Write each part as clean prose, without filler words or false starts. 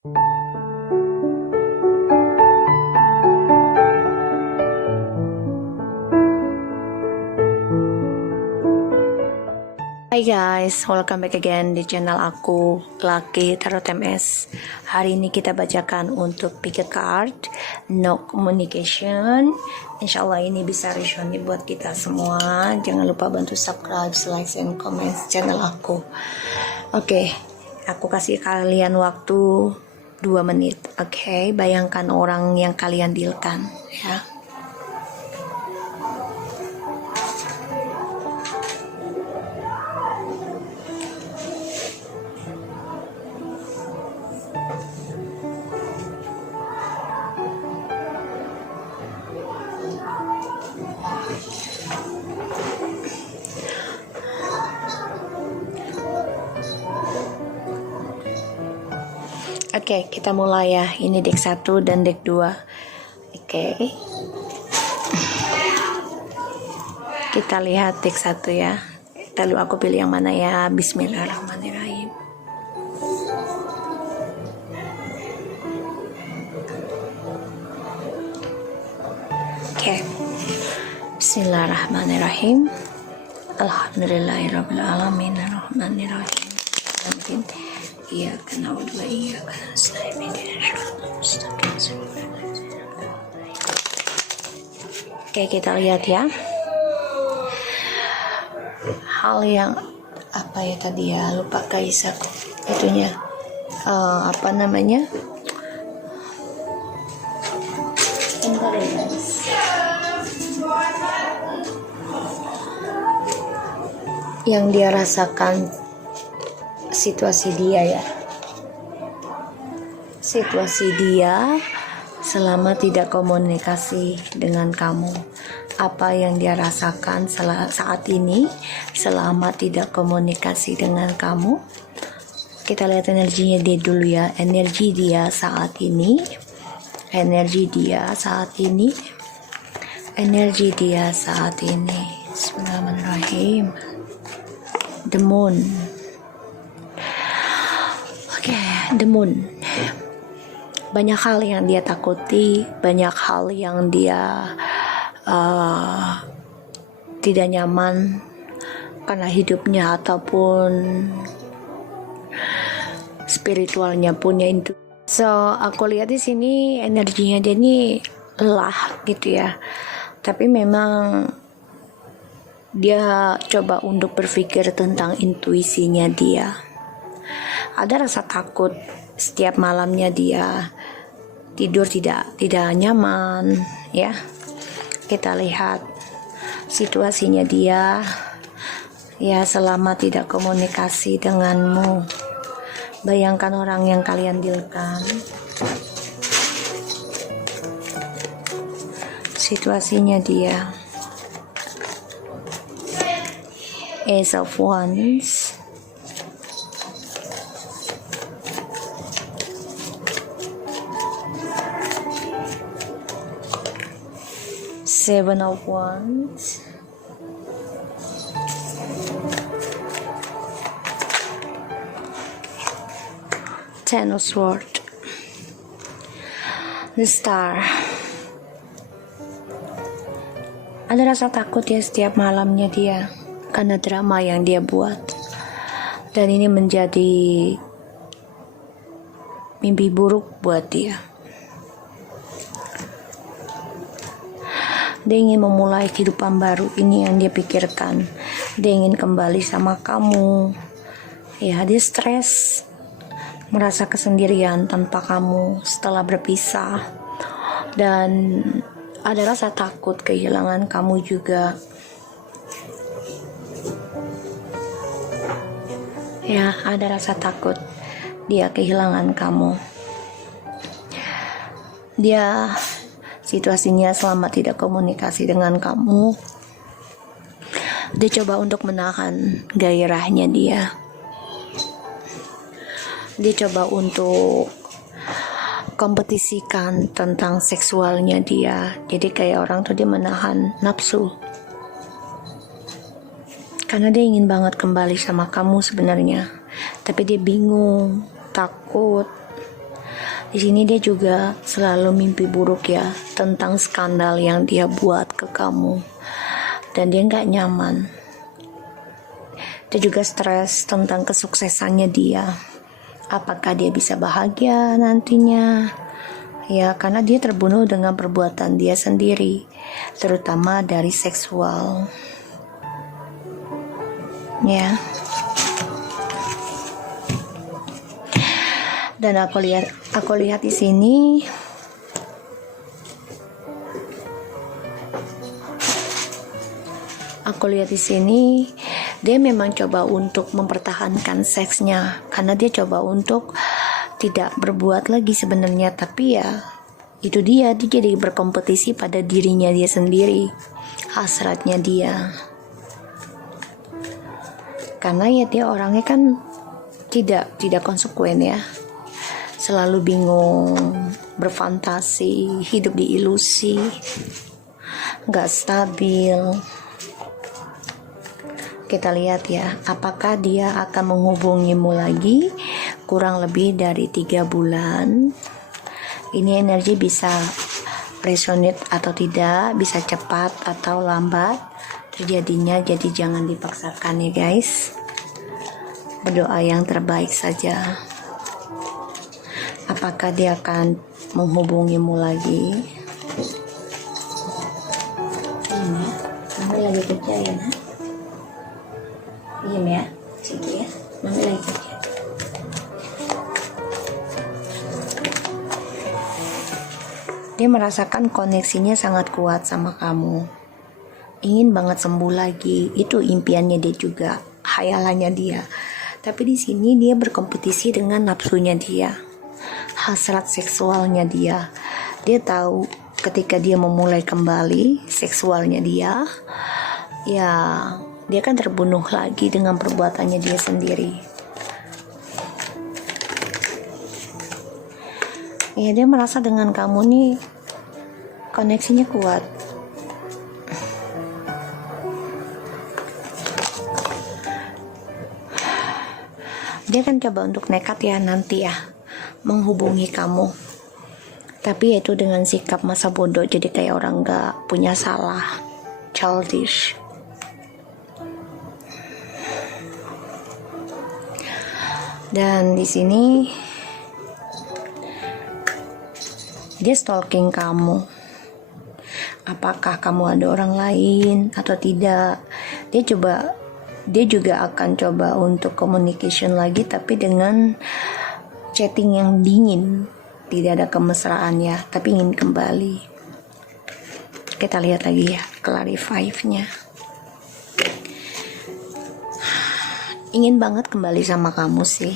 Hai guys, welcome back again di channel aku, Lucky Tarot MS. Hari ini kita bacakan untuk pick a card, no communication. Insya Allah ini bisa resonate buat kita semua. Jangan lupa bantu subscribe, like, and comment channel aku. Oke, aku kasih kalian waktu 2 menit. Oke, bayangkan orang yang kalian dealkan ya. Oke, kita mulai ya. Ini deck 1 dan deck 2. Oke. Kita lihat deck 1 ya. Lalu aku pilih yang mana ya. Bismillahirrahmanirrahim. Oke. Bismillahirrahmanirrahim. Alhamdulillahirabbil alamin arrahmanirrahim. Amin. Iya, karena udah iya kan saya Oke, kita lihat ya. Hal yang apa ya tadi ya, lupa guys aku itunya apa namanya, bentar ya guys. Yang dia rasakan situasi dia ya, situasi dia selama tidak komunikasi dengan kamu. Apa yang dia rasakan saat ini selama tidak komunikasi dengan kamu. Kita lihat energinya dia dulu ya. Energi dia saat ini, energi dia saat ini, energi dia saat ini. Bismillahirrahmanirrahim. The Moon. The Moon. Banyak hal yang dia takuti, banyak hal yang dia tidak nyaman karena hidupnya ataupun spiritualnya punya itu. So aku lihat di sini energinya dia ini lelah gitu ya. Tapi memang dia coba untuk berpikir tentang intuisinya dia. Ada rasa takut setiap malamnya dia tidur tidak nyaman ya. Kita lihat situasinya dia ya selama tidak komunikasi denganmu. Bayangkan orang yang kalian dealkan, situasinya dia. Ace of Wands, Seven of Wands, Ten of Swords, The Star. Ada rasa takut ya setiap malamnya dia karena drama yang dia buat, dan ini menjadi mimpi buruk buat dia. Dia ingin memulai kehidupan baru, ini yang dia pikirkan. Dia ingin kembali sama kamu. Ya, dia stres, merasa kesendirian tanpa kamu setelah berpisah. Dan ada rasa takut kehilangan kamu juga. Ya, ada rasa takut dia kehilangan kamu. Dia situasinya selama tidak komunikasi dengan kamu, dia coba untuk menahan gairahnya dia. Dia coba untuk kompetisikan tentang seksualnya dia. Jadi kayak orang tuh dia menahan nafsu. Karena dia ingin banget kembali sama kamu sebenarnya. Tapi dia bingung, takut. Di sini dia juga selalu mimpi buruk ya tentang skandal yang dia buat ke kamu, dan dia nggak nyaman. Dia juga stres tentang kesuksesannya dia. Apakah dia bisa bahagia nantinya? Ya, karena dia terbunuh dengan perbuatan dia sendiri, terutama dari seksual. Ya. Dan aku lihat di sini dia memang coba untuk mempertahankan seksnya, karena dia coba untuk tidak berbuat lagi sebenarnya, tapi ya itu dia jadi berkompetisi pada dirinya dia sendiri, hasratnya dia. Karena ya dia orangnya kan tidak konsekuen ya, selalu bingung, berfantasi, hidup di ilusi, nggak stabil. Kita lihat ya, apakah dia akan menghubungimu lagi kurang lebih dari 3 bulan. Ini energi bisa resonate atau tidak, bisa cepat atau lambat terjadinya, jadi jangan dipaksakan ya guys. Berdoa yang terbaik saja. Apakah dia akan menghubungimu lagi? Ini ya, mami lagi kerja ya nak? Diam ya, situ ya, mami lagi kerja. Dia merasakan koneksinya sangat kuat sama kamu, ingin banget sembuh lagi. Itu impiannya dia juga, khayalannya dia. Tapi di sini dia berkompetisi dengan nafsunya dia, hasrat seksualnya dia. Dia tahu ketika dia memulai kembali seksualnya dia, ya dia kan terbunuh lagi dengan perbuatannya dia sendiri. Ya dia merasa dengan kamu nih koneksinya kuat. Dia kan coba untuk nekat ya nanti ya menghubungi kamu, tapi itu dengan sikap masa bodoh, jadi kayak orang gak punya salah, childish. Dan di sini dia stalking kamu. Apakah kamu ada orang lain atau tidak? Dia juga akan coba untuk communication lagi, tapi dengan chatting yang dingin, tidak ada kemesraan ya, tapi ingin kembali. Kita lihat lagi ya, clarify-nya. Ingin banget kembali sama kamu sih.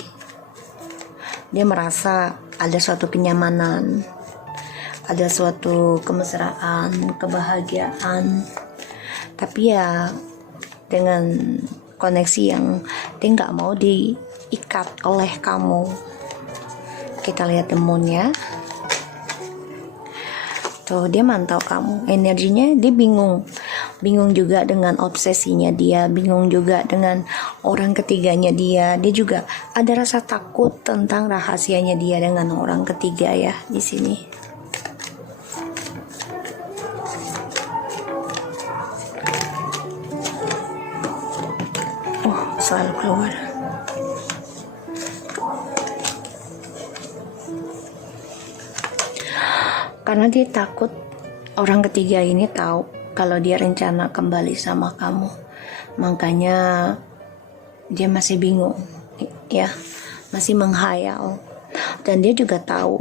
Dia merasa ada suatu kenyamanan, ada suatu kemesraan, kebahagiaan. Tapi ya dengan koneksi yang dia nggak mau diikat oleh kamu. Kita lihat demonnya. Tuh dia mantau kamu, energinya dia bingung juga dengan obsesinya dia, bingung juga dengan orang ketiganya dia juga ada rasa takut tentang rahasianya dia dengan orang ketiga ya di sini. Oh, selalu keluar. Karena dia takut orang ketiga ini tahu kalau dia rencana kembali sama kamu. Makanya dia masih bingung ya, masih menghayal. Dan dia juga tahu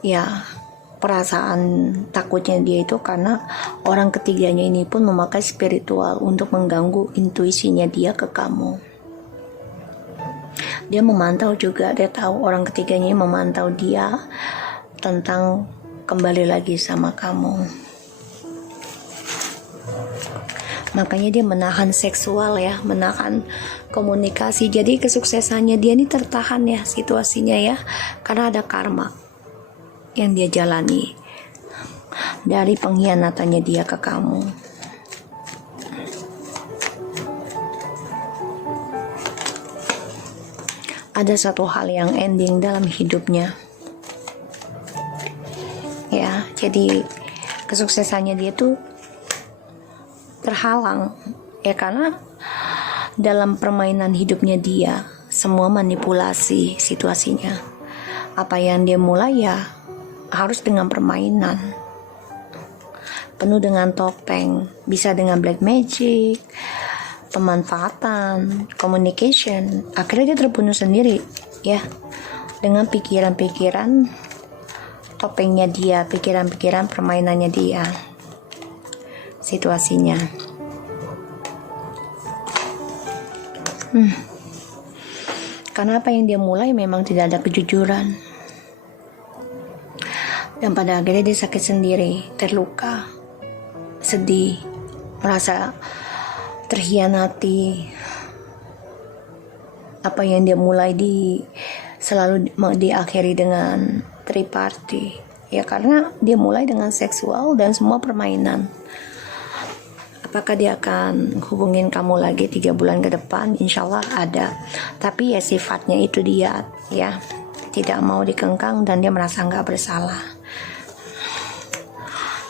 ya, perasaan takutnya dia itu karena orang ketiganya ini pun memakai spiritual untuk mengganggu intuisinya dia ke kamu. Dia memantau juga, dia tahu orang ketiganya memantau dia tentang kembali lagi sama kamu. Makanya dia menahan seksual ya, menahan komunikasi. Jadi kesuksesannya dia ini tertahan ya situasinya ya, karena ada karma yang dia jalani dari pengkhianatannya dia ke kamu. Ada satu hal yang ending dalam hidupnya. Jadi kesuksesannya dia tuh terhalang ya, karena dalam permainan hidupnya dia semua manipulasi situasinya. Apa yang dia mulai ya harus dengan permainan penuh dengan topeng, bisa dengan black magic, pemanfaatan, communication. Akhirnya dia terbunuh sendiri ya, dengan pikiran-pikiran topengnya dia, pikiran-pikiran permainannya dia, situasinya. Karena apa yang dia mulai memang tidak ada kejujuran, dan pada akhirnya dia sakit sendiri, terluka, sedih, merasa terhianati. Apa yang dia mulai selalu diakhiri dengan triparty ya, karena dia mulai dengan seksual dan semua permainan. Apakah dia akan hubungin kamu lagi 3 bulan ke depan? Insya Allah ada, tapi ya sifatnya itu dia ya, tidak mau dikengkang dan dia merasa nggak bersalah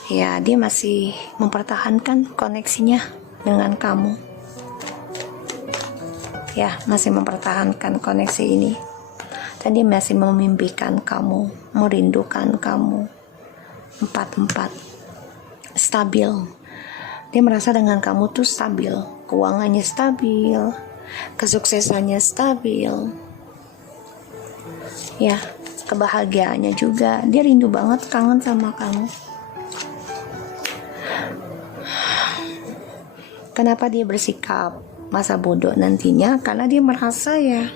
ya. Dia masih mempertahankan koneksinya dengan kamu ya, masih mempertahankan koneksi ini, dan dia masih memimpikan kamu, merindukan kamu. 4 stabil. Dia merasa dengan kamu tuh stabil, keuangannya stabil, kesuksesannya stabil ya, kebahagiaannya juga. Dia rindu banget, kangen sama kamu. Kenapa dia bersikap masa bodoh nantinya? Karena dia merasa ya,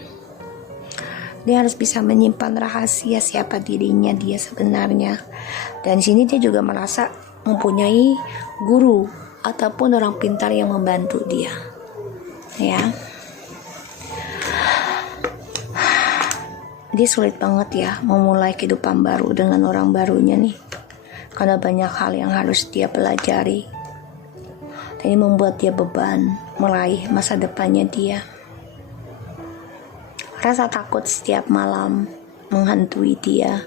dia harus bisa menyimpan rahasia siapa dirinya dia sebenarnya. Dan di sini dia juga merasa mempunyai guru ataupun orang pintar yang membantu dia ya. Dia sulit banget ya memulai kehidupan baru dengan orang barunya nih, karena banyak hal yang harus dia pelajari. Dan ini membuat dia beban meraih masa depannya dia. Rasa takut setiap malam menghantui dia,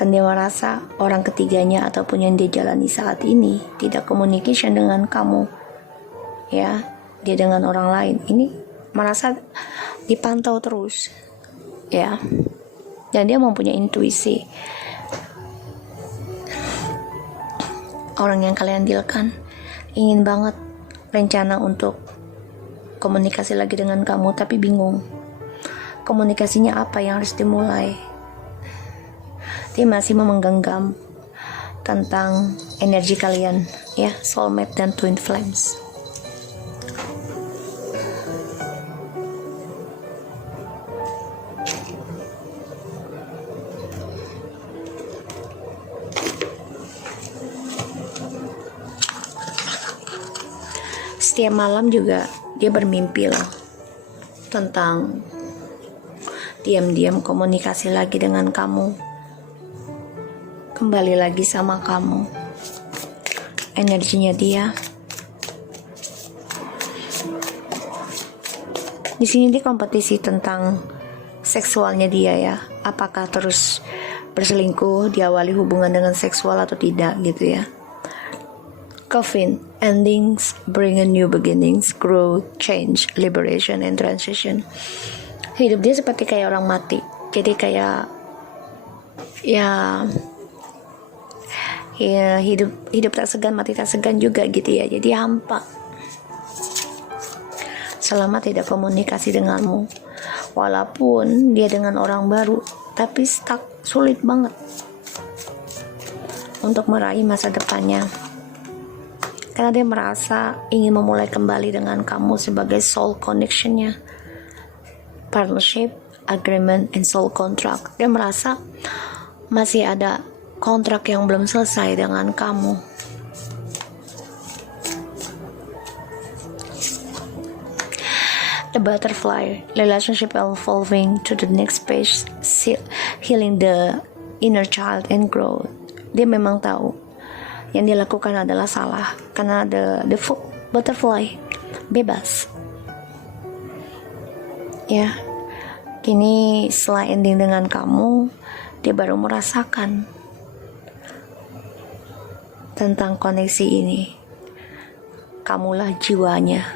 dan dia merasa orang ketiganya ataupun yang dia jalani saat ini tidak communication dengan kamu ya, dia dengan orang lain. Ini merasa dipantau terus ya, dan dia mempunyai intuisi. Orang yang kalian dealkan ingin banget rencana untuk komunikasi lagi dengan kamu, tapi bingung komunikasinya apa yang harus dimulai. Dia masih menggenggam tentang energi kalian ya, soulmate dan twin flames. Setiap malam juga dia bermimpi loh tentang diam-diam komunikasi lagi dengan kamu, kembali lagi sama kamu. Energinya dia di sini dia kompetisi tentang seksualnya dia ya, apakah terus berselingkuh, diawali hubungan dengan seksual atau tidak gitu ya. Coffin, endings bring a new beginnings, growth, change, liberation, and transition. Hidup dia seperti kayak orang mati. Jadi kayak ya hidup tak segan, mati tak segan juga gitu ya. Jadi hampa selama tidak komunikasi denganmu. Walaupun dia dengan orang baru, tapi stuck, sulit banget untuk meraih masa depannya. Karena dia merasa ingin memulai kembali dengan kamu sebagai soul connection-nya, partnership, agreement, and soul contract. Dia merasa masih ada kontrak yang belum selesai dengan kamu. The butterfly, relationship evolving to the next page, healing the inner child and growth. Dia memang tahu yang dia lakukan adalah salah, karena the butterfly bebas ya. Kini setelah ending dengan kamu, dia baru merasakan tentang koneksi ini. Kamulah jiwanya,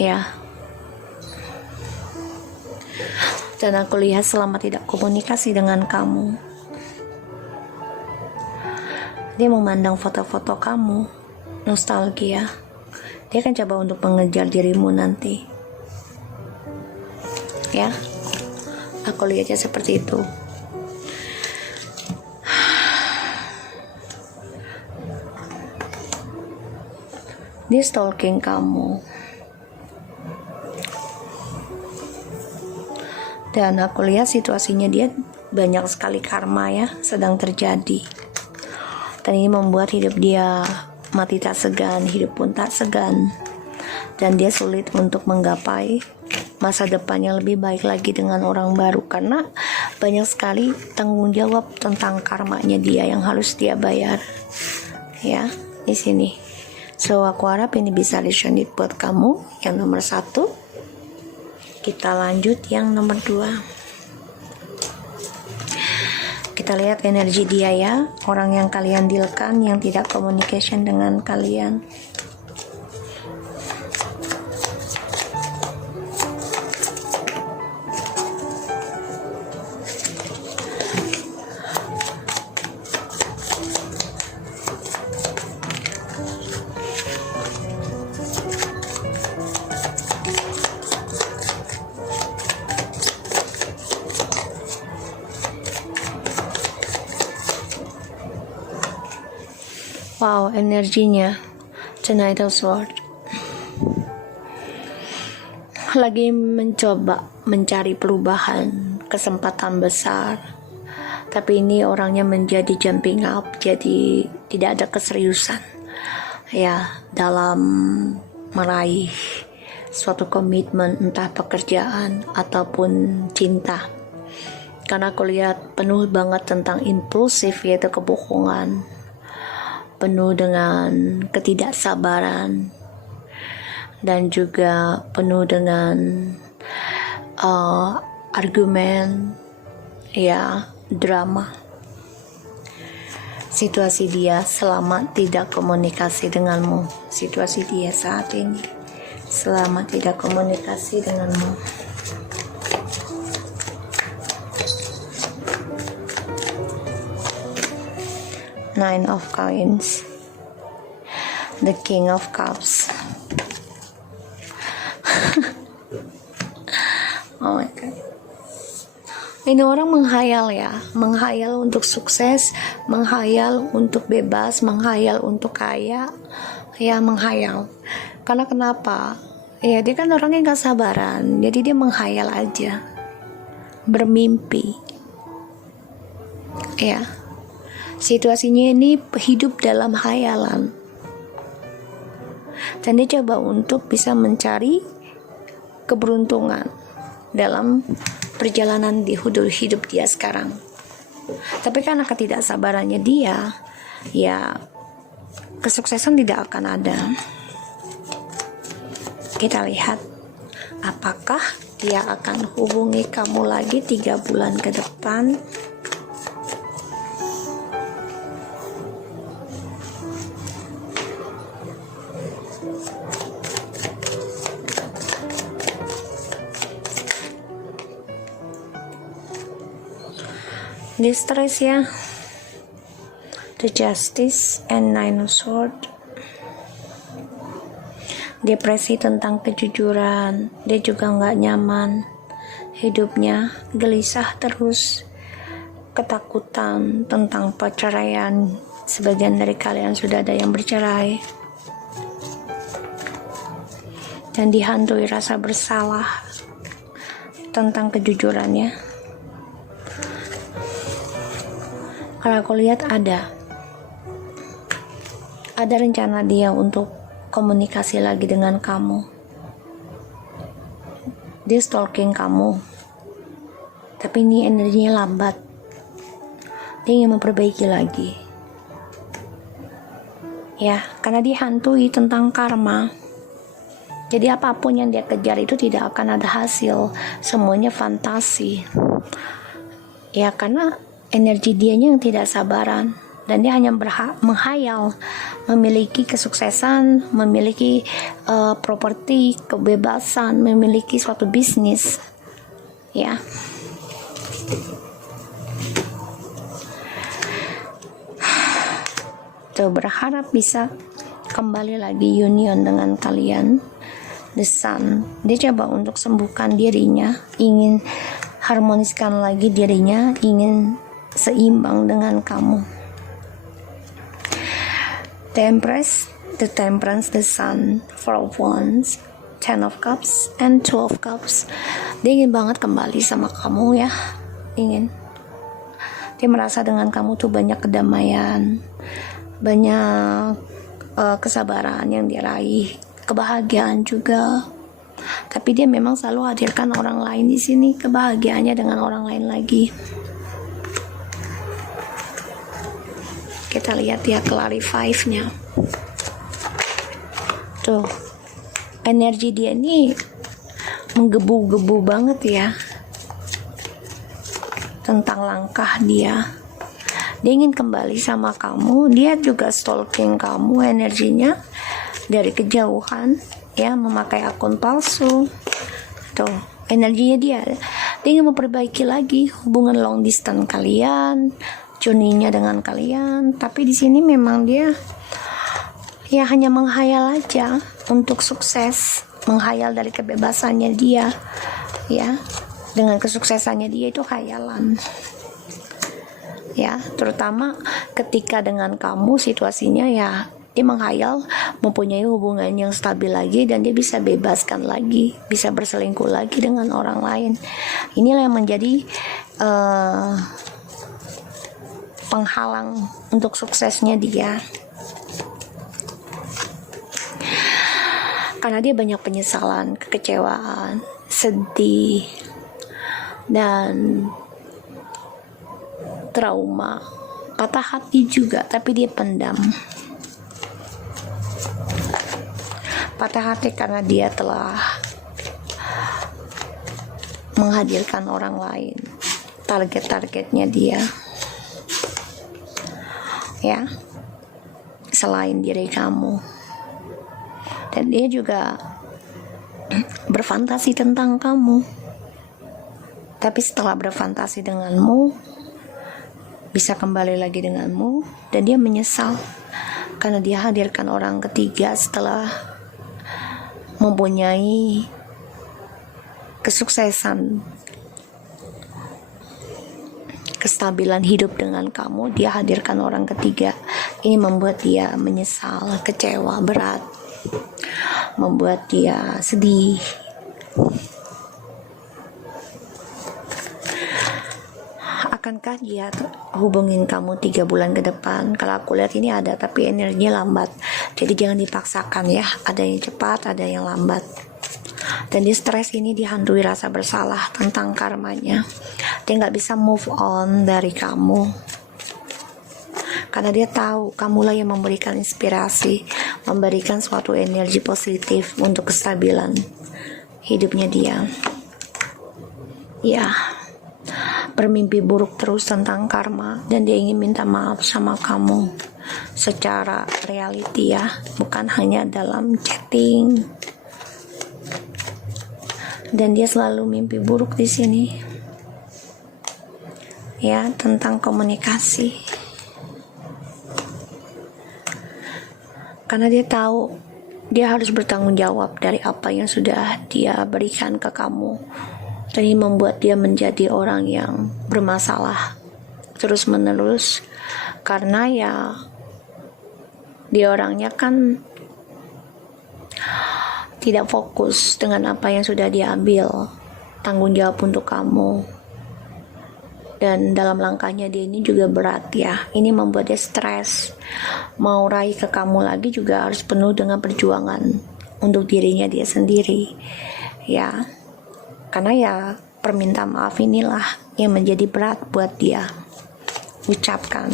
ya. Dan aku lihat selama tidak komunikasi dengan kamu, dia memandang foto-foto kamu, nostalgia. Dia akan coba untuk mengejar dirimu nanti, ya. Aku lihatnya seperti itu. Dia stalking kamu. Dan aku lihat situasinya dia banyak sekali karma ya sedang terjadi. Dan ini membuat hidup dia mati tak segan, hidup pun tak segan. Dan dia sulit untuk menggapai masa depan yang lebih baik lagi dengan orang baru, karena banyak sekali tanggung jawab tentang karmanya dia yang harus dia bayar. Ya, di sini. So aku harap ini bisa resonate buat kamu yang nomor 1. Kita lanjut yang nomor 2. Kita lihat energi dia ya, orang yang kalian dealkan yang tidak communication dengan kalian. Wow, energinya The Knight of Swords lagi mencoba mencari perubahan, kesempatan besar. Tapi ini orangnya menjadi jumping up, jadi tidak ada keseriusan ya dalam meraih suatu komitmen, entah pekerjaan ataupun cinta. Karena aku lihat penuh banget tentang impulsif, yaitu kebohongan, penuh dengan ketidaksabaran, dan juga penuh dengan argumen, ya, drama. Situasi dia selama tidak komunikasi denganmu, situasi dia saat ini selama tidak komunikasi denganmu. Nine of Coins, the King of Cups. Oh my God. Ini orang menghayal ya, menghayal untuk sukses, menghayal untuk bebas, menghayal untuk kaya, ya menghayal. Karena kenapa? Ya dia kan orangnya gak sabaran, jadi dia menghayal aja, bermimpi. Ya. Situasinya ini hidup dalam hayalan, dan dia coba untuk bisa mencari keberuntungan dalam perjalanan di hidup dia sekarang. Tapi karena ketidaksabarannya dia, ya kesuksesan tidak akan ada. Kita lihat apakah dia akan hubungi kamu lagi 3 bulan ke depan. Distress ya, The Justice and Nine of Swords. Depresi tentang kejujuran, dia juga nggak nyaman hidupnya, gelisah terus, ketakutan tentang perceraian. Sebagian dari kalian sudah ada yang bercerai, dan dihantui rasa bersalah tentang kejujurannya. Kalau aku lihat ada rencana dia untuk komunikasi lagi dengan kamu. Dia stalking kamu, tapi ini energinya lambat. Dia ingin memperbaiki lagi, ya, karena dihantui tentang karma. Jadi apapun yang dia kejar itu tidak akan ada hasil, semuanya fantasi, ya, karena energi dianya yang tidak sabaran. dan dia hanya menghayal memiliki kesuksesan, memiliki properti, kebebasan, memiliki suatu bisnis, ya. Tuh, berharap bisa kembali lagi union dengan kalian. The Sun, dia coba untuk sembuhkan dirinya, ingin harmoniskan lagi dirinya, ingin seimbang dengan kamu. The Empress, the Temperance, the Sun, Four of Wands, Ten of Cups, and Two of Cups. Dia ingin banget kembali sama kamu, ya. Ingin. Dia merasa dengan kamu tuh banyak kedamaian, banyak kesabaran yang diraih, kebahagiaan juga. Tapi dia memang selalu hadirkan orang lain di sini, kebahagiaannya dengan orang lain lagi. Kita lihat ya clarify-nya. Tuh, energi dia ini menggebu-gebu banget ya tentang langkah dia. Dia ingin kembali sama kamu. Dia juga stalking kamu energinya dari kejauhan, ya, memakai akun palsu. Tuh, energinya dia ingin memperbaiki lagi hubungan long distance kalian, journey-nya dengan kalian. Tapi di sini memang dia ya hanya menghayal aja untuk sukses, menghayal dari kebebasannya dia, ya. Dengan kesuksesannya dia itu khayalan, ya, terutama ketika dengan kamu situasinya ya dia menghayal mempunyai hubungan yang stabil lagi dan dia bisa bebaskan lagi, bisa berselingkuh lagi dengan orang lain. Inilah yang menjadi penghalang untuk suksesnya dia, karena dia banyak penyesalan, kekecewaan, sedih, dan trauma, patah hati juga, tapi dia pendam. Patah hati karena dia telah menghadirkan orang lain, target-targetnya dia, ya, selain diri kamu. Dan dia juga berfantasi tentang kamu. Tapi setelah berfantasi denganmu, bisa kembali lagi denganmu, dan dia menyesal karena dia hadirkan orang ketiga setelah mempunyai kesuksesan, kestabilan hidup dengan kamu. Dia hadirkan orang ketiga. Ini membuat dia menyesal, kecewa, berat, membuat dia sedih. Akankah dia hubungin kamu 3 bulan ke depan? Kalau aku lihat ini ada, tapi energinya lambat. Jadi jangan dipaksakan ya. Ada yang cepat, ada yang lambat. Dan dia stres ini dihantui rasa bersalah tentang karmanya. Dia nggak bisa move on dari kamu. Karena dia tahu kamulah yang memberikan inspirasi, memberikan suatu energi positif untuk kestabilan hidupnya dia. Ya, bermimpi buruk terus tentang karma, dan dia ingin minta maaf sama kamu secara reality ya, bukan hanya dalam chatting. Dan dia selalu mimpi buruk di sini ya, tentang komunikasi, karena dia tahu dia harus bertanggung jawab dari apa yang sudah dia berikan ke kamu. Dan ini membuat dia menjadi orang yang bermasalah terus menerus, karena ya dia orangnya kan tidak fokus dengan apa yang sudah dia ambil tanggung jawab untuk kamu. Dan dalam langkahnya dia ini juga berat ya. Ini membuat dia stres. Mau raih ke kamu lagi juga harus penuh dengan perjuangan untuk dirinya dia sendiri, ya. Karena ya permintaan maaf inilah yang menjadi berat buat dia ucapkan.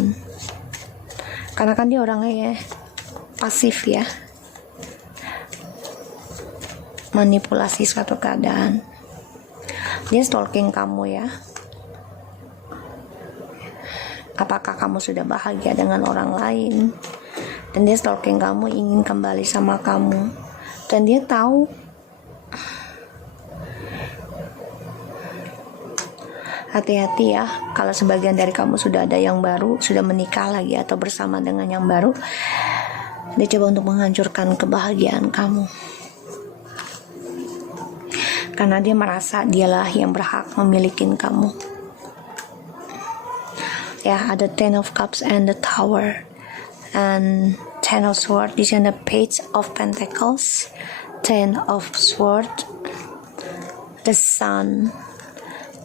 Karena kan dia orangnya ya pasif ya, manipulasi suatu keadaan. Dia stalking kamu ya. apakah kamu sudah bahagia dengan orang lain. Dan dia stalking kamu, ingin kembali sama kamu, dan dia tahu hati-hati ya, kalau sebagian dari kamu sudah ada yang baru, sudah menikah lagi atau bersama dengan yang baru. Dia coba untuk menghancurkan kebahagiaan kamu, karena dia merasa dialah yang berhak memiliki kamu. Ya, ada Ten of Cups and the Tower, and Ten of Swords. Di sana Page of Pentacles, Ten of Swords, the Sun,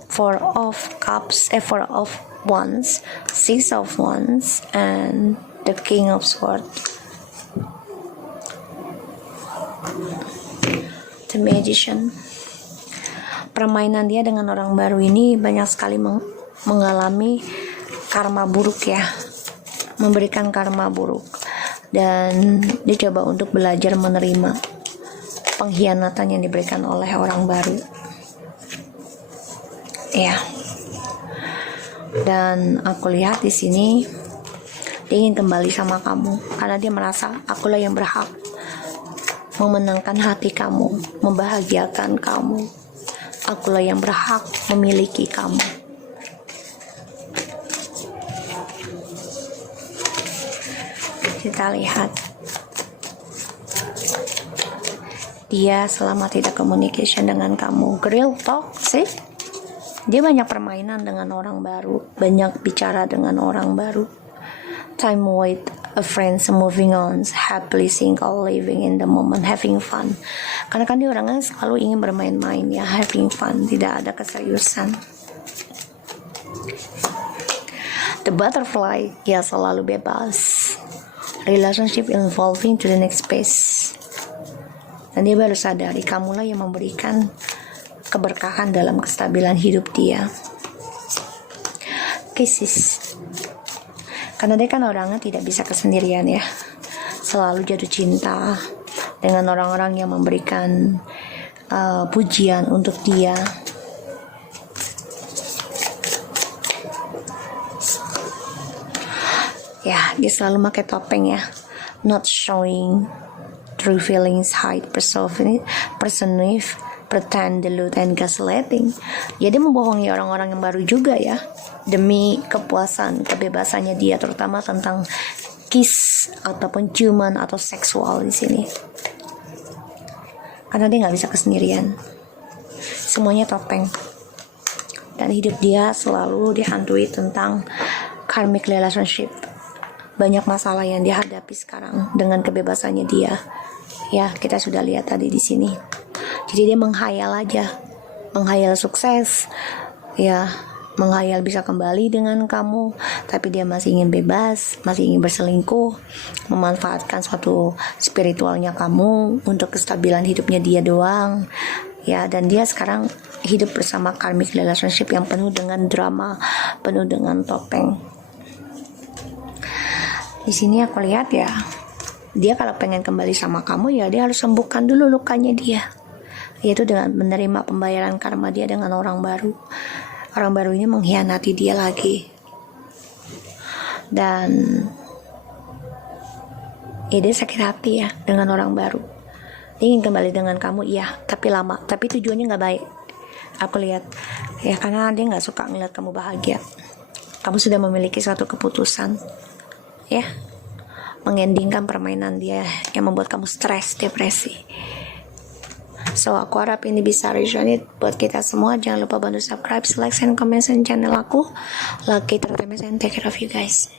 Four of Cups, Four of Wands, Six of Wands, and the King of Swords. The Magician. Permainan dia dengan orang baru ini banyak sekali mengalami karma buruk ya, memberikan karma buruk, dan dia coba untuk belajar menerima pengkhianatan yang diberikan oleh orang baru ya. Dan aku lihat di sini dia ingin kembali sama kamu karena dia merasa akulah yang berhak memenangkan hati kamu, membahagiakan kamu. Akulah yang berhak memiliki kamu. Kita lihat, dia selama tidak communication dengan kamu, real talk sih. Dia banyak permainan dengan orang baru, banyak bicara dengan orang baru. Time with a friend, moving on, happily single, living in the moment, having fun. Karena kan dia orangnya selalu ingin bermain-main ya, having fun, tidak ada keseriusan. The butterfly, ya selalu bebas. Relationship involving to the next phase. Dan dia baru sadari kamulah yang memberikan keberkahan dalam kestabilan hidup dia. Kisses. Karena dia kan orangnya tidak bisa kesendirian ya, selalu jatuh cinta dengan orang-orang yang memberikan pujian untuk dia. Ya, dia selalu pakai topeng ya, not showing true feelings, hide, perceive, pretend, delude, and gaslighting. Jadi membohongi orang-orang yang baru juga ya, demi kepuasan, kebebasannya dia, terutama tentang kiss ataupun ciuman atau seksual di sini. Karena dia nggak bisa kesendirian, semuanya topeng, dan hidup dia selalu dihantui tentang karmic relationship. Banyak masalah yang dia hadapi sekarang dengan kebebasannya dia. Ya, kita sudah lihat tadi di sini. Jadi dia menghayal aja, menghayal sukses, ya, menghayal bisa kembali dengan kamu, tapi dia masih ingin bebas, masih ingin berselingkuh, memanfaatkan suatu spiritualnya kamu untuk kestabilan hidupnya dia doang, ya. Dan dia sekarang hidup bersama karmic relationship yang penuh dengan drama, penuh dengan topeng. Di sini aku lihat ya, dia kalau pengen kembali sama kamu ya dia harus sembuhkan dulu lukanya dia, yaitu dengan menerima pembayaran karma dia dengan orang baru. Orang baru ini mengkhianati dia lagi, dan dia sakit hati ya dengan orang baru. Dia ingin kembali dengan kamu, iya, tapi lama, tapi tujuannya nggak baik. Aku lihat ya, karena dia nggak suka ngeliat kamu bahagia. Kamu sudah memiliki suatu keputusan ya, mengendingkan permainan dia yang membuat kamu stres, depresi. So aku harap ini bisa resonate buat kita semua. Jangan lupa bantu subscribe, like, and comment channel aku. Lucky Entertainment, and take care of you guys.